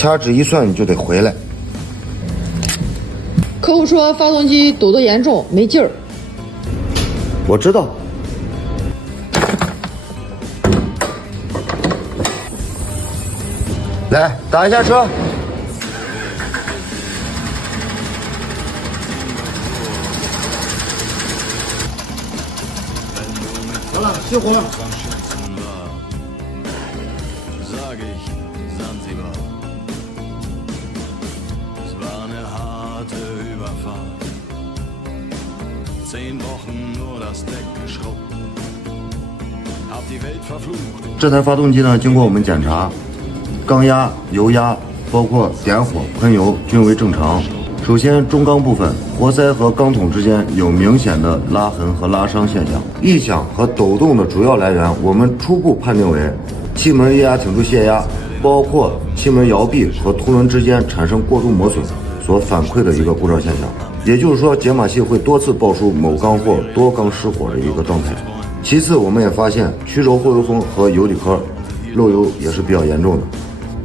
掐指一算你就得回来。客户说发动机抖得严重，没劲儿。我知道。来，打一下车。好了，熄火。这台发动机呢，经过我们检查，缸压、油压，包括点火、喷油均为正常。首先，中缸部分，活塞和缸筒之间有明显的拉痕和拉伤现象。异响和抖动的主要来源，我们初步判定为气门液压挺柱泄压，包括气门摇臂和凸轮之间产生过度磨损所反馈的一个故障现象。也就是说，解码器会多次爆出某缸或多缸失火的一个状态。其次，我们也发现曲轴后油封和油底壳漏油也是比较严重的。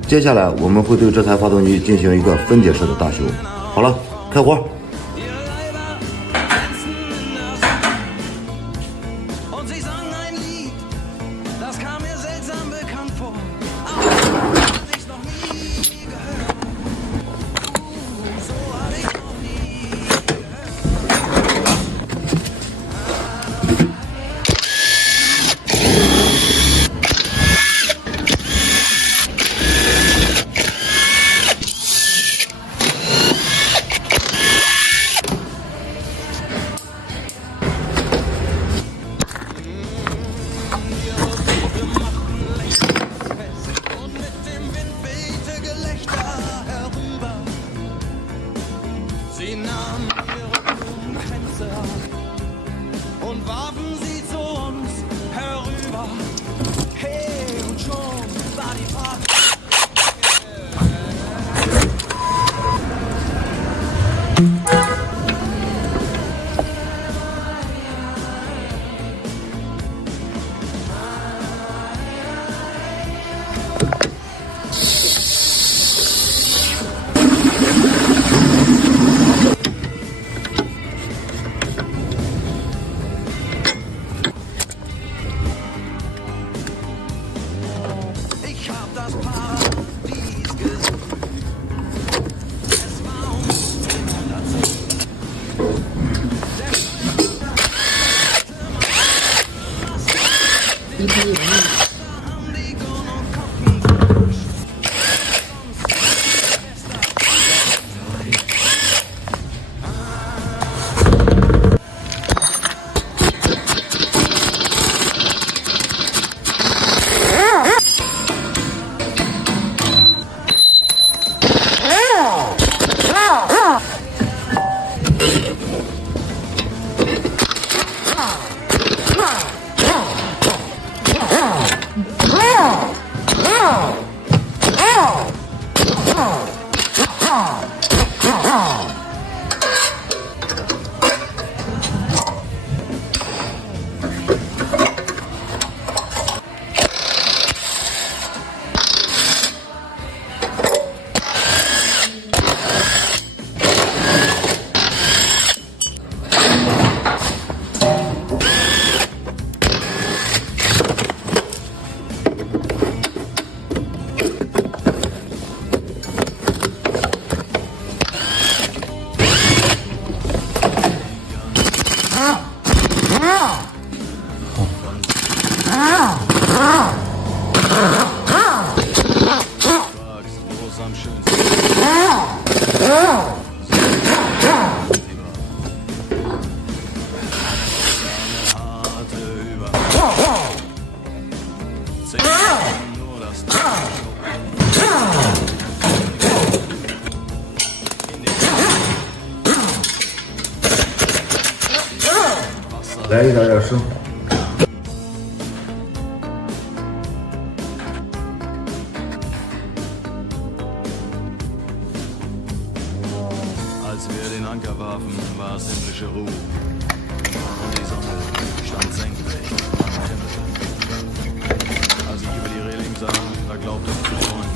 接下来我们会对这台发动机进行一个分解式的大修。好了，开活。来一点点生。Als wir den Anker warfen, war es himmlische Ruhe. Und die Sonne stand senkrecht am Himmel. Als ich über die Reling sah, da glaubte ich zu träumen.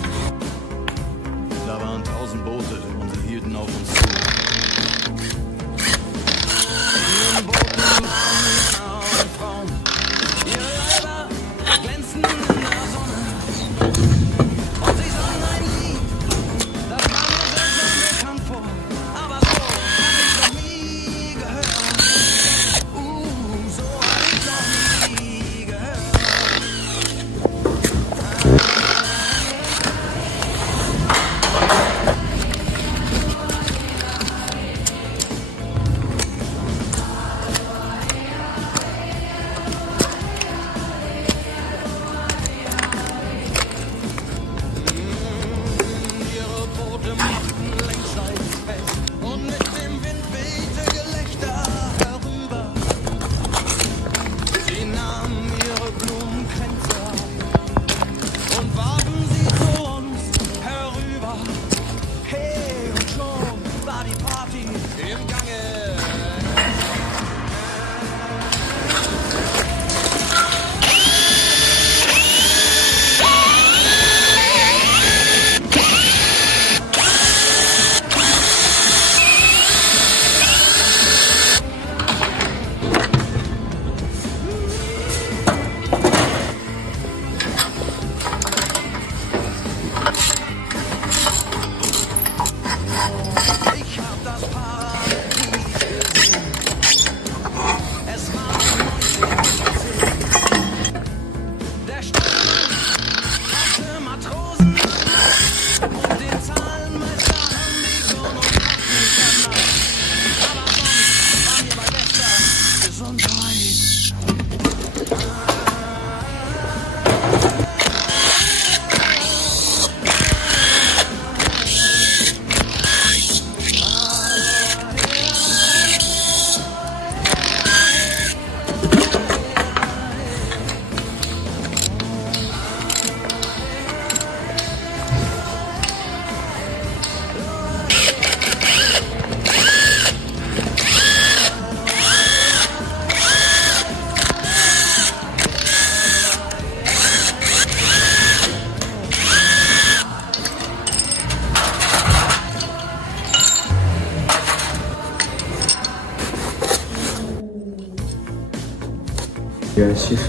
其实。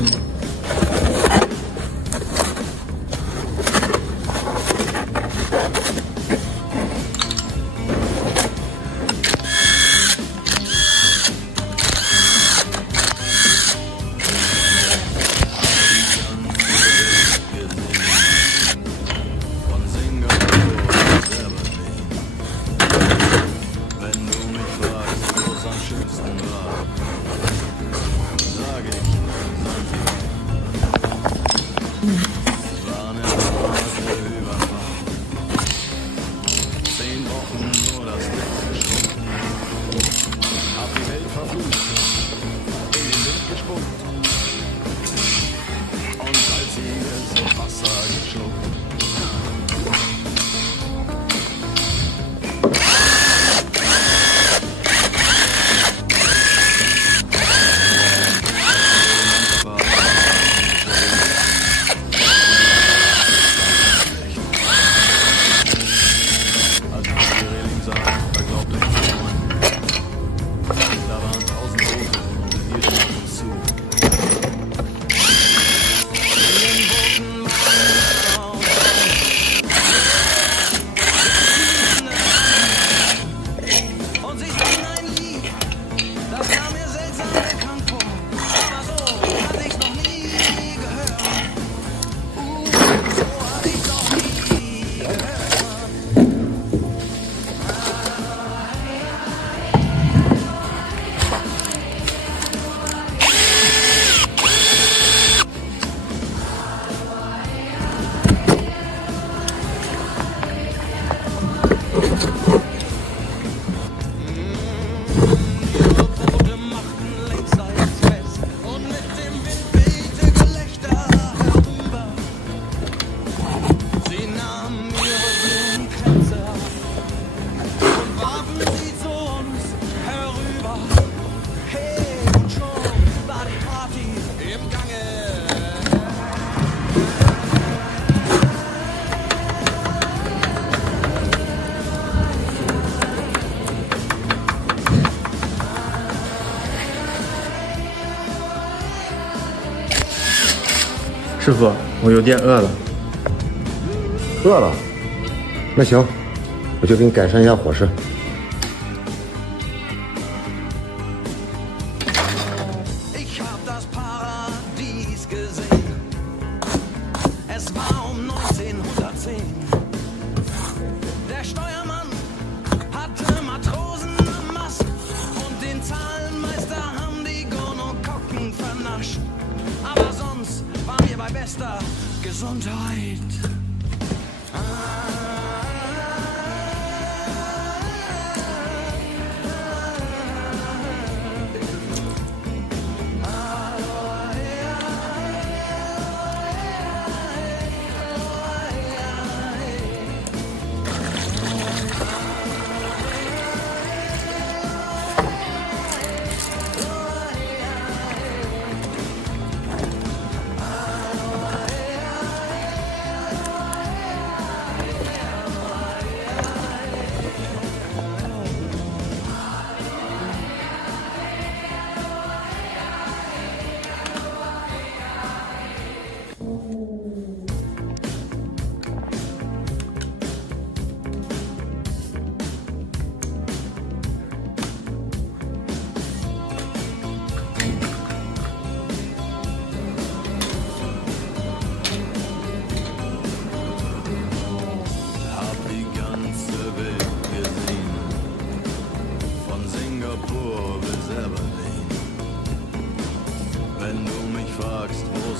师傅，我有点饿了。饿了？那行，我就给你改善一下伙食。Ich hab das Paradies gesehen. Es war 1910. Der Steuermann hatte Matrosen am Mast und den Zahlenmeister haben die Gonokokken vernascht. Aber sonst waren wir bei bester Gesundheit.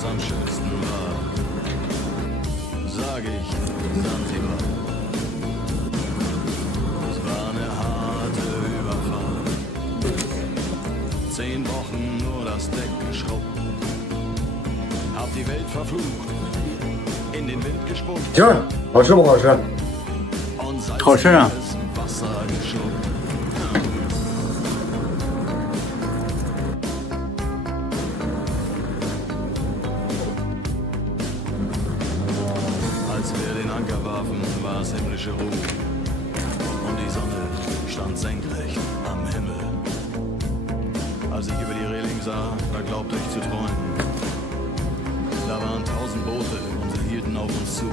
Am schönsten war, sag ich Sansibar. Es war eine harte Überfahrt, 10 Wochen nur das Deck geschraubt, hab die Welt verflucht, in den Wind gespuckt 行，好吃不好吃？ und Salz 好吃啊。 ins Wasser geschoben. Als wir den Anker warfen, war es himmlische Ruhe und die Sonne stand senkrecht am Himmel. Als ich über die Reling sah, da glaubte ich zu träumen. waren 1000 Boote und sie hielten auf uns zu.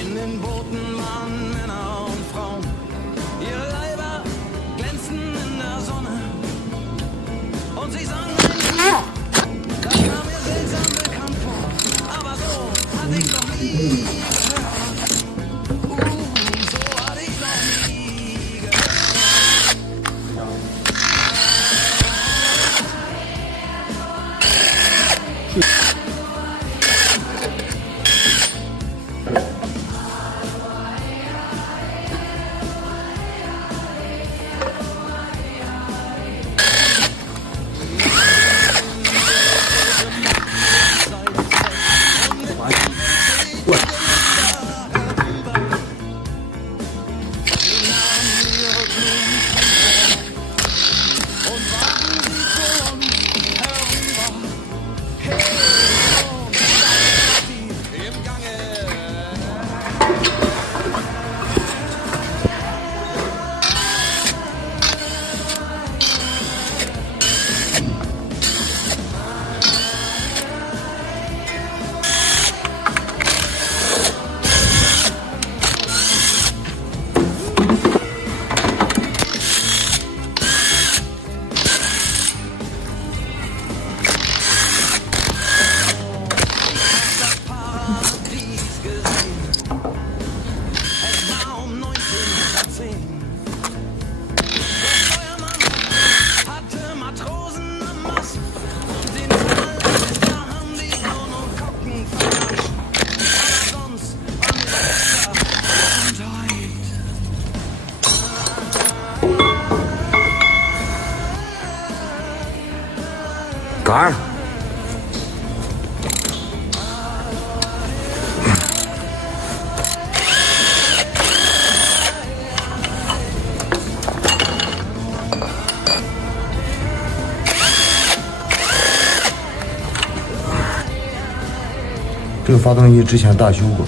In den Booten waren Männer und Frauen, ihre Leiber glänzten in der Sonne und sie sangen ein Lied, das kam mir seltsam bekannt vor, aber so hatte ich noch nie gehört. So hatte ich noch nie gehört.杆儿。这个发动机之前大修过。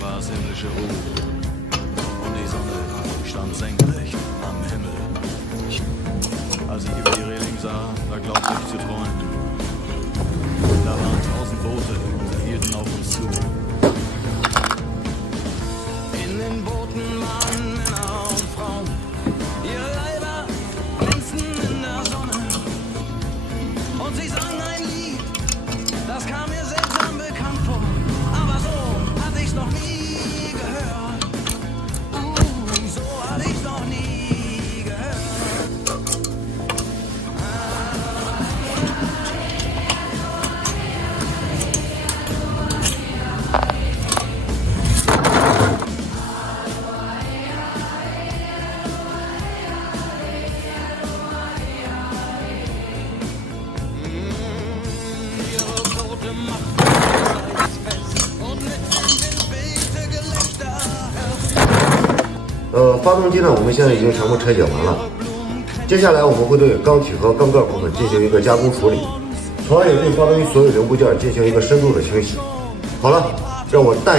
War es himmlische Ruhe und die Sonne stand senkrecht am Himmel. Als ich über die Reling sah, da glaubte ich zu träumen. Da waren 1000 Boote und sie hielten auf uns zu. In den Booten waren Männer und Frauen, ihre Leiber glänzten in der Sonne und sie sangen ein Lied, das kam mir seltsam bekannt vor, aber so hatte ich's noch nie gehört. So hatte ich's noch nie gehört.发动机呢，我们现在已经全部拆解完了。接下来我们会对缸体和缸盖部分进行一个加工处理，同样也对发动机所有零部件进行一个深度的清洗。好了，让我淡